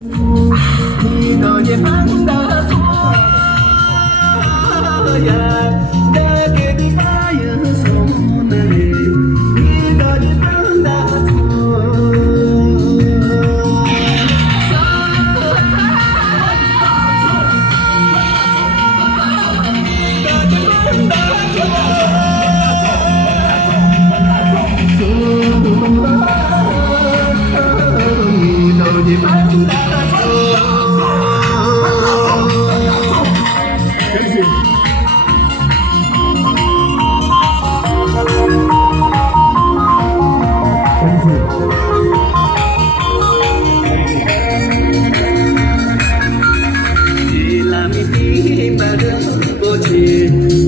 你너의 만나서 야 내게 네가 여서 나를 네 너의 만나서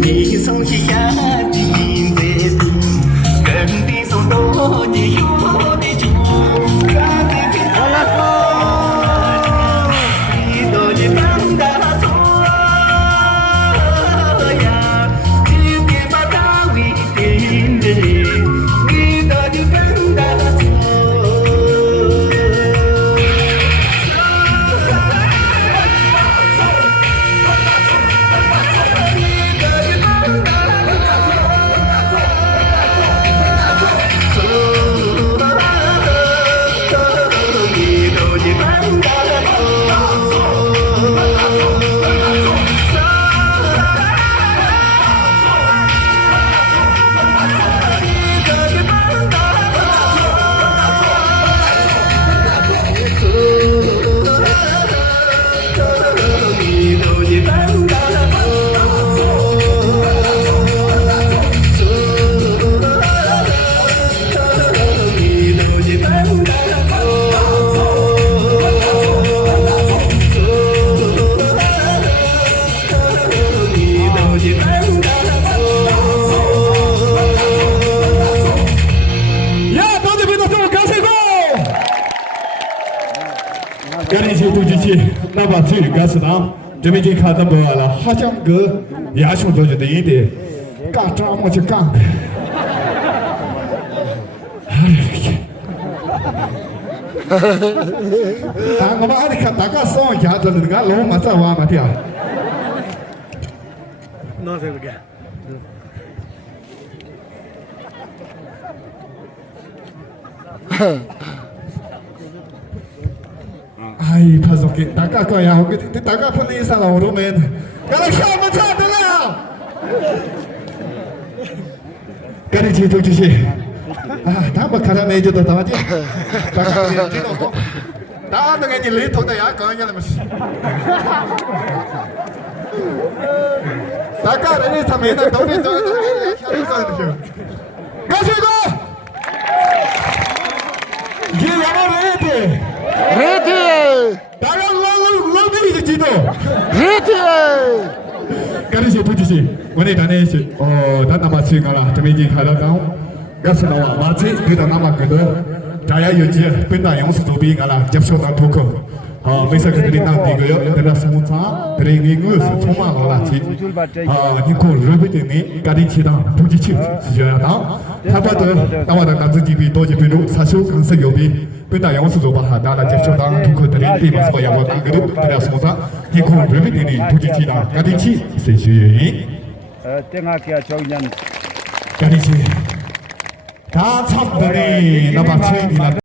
你总是压的你的路，跟你走多你有的就，你都是帮他做呀，你别把他为定的，你都是帮他做。感谢杜吉奇，哪怕参与干事党，这边就看到不了，好像个亚雄都觉得一点，干这么去干。但我们阿里看大家上一下，这是个老马在玩嘛的啊。那这个干。哎，拍手给大家过呀！我给大家喷一上了，我都没。赶紧跳不跳得了？赶紧去杜吉奇。啊，他们看他没觉得他就，大家知道不？大家给你里头的牙膏应该那么是。大家人家他没那头的都跳一个的是。高兴哥，你要不人的？Ready!大家老弟的知道。Ready! 感谢杜主席，我哋等你是他那么去个啦，这边已经开了讲，我是了马车对他那么个多，大家有机本大勇士周边个啦，接受到突破，没事个领导那个要等到生产，等你个是充满了啦，你可热不等你，赶紧去当杜主席是这样当，他把的当我的当自己比多几分钟，杀手刚是有比。本大勇士周把大家接受到突破的领地嘛，是吧？要不当个都等到生产，你可热不等你，杜主席当赶紧去，谢谢。tengah kia cownya. Jadi sih, kacau dari nama cewek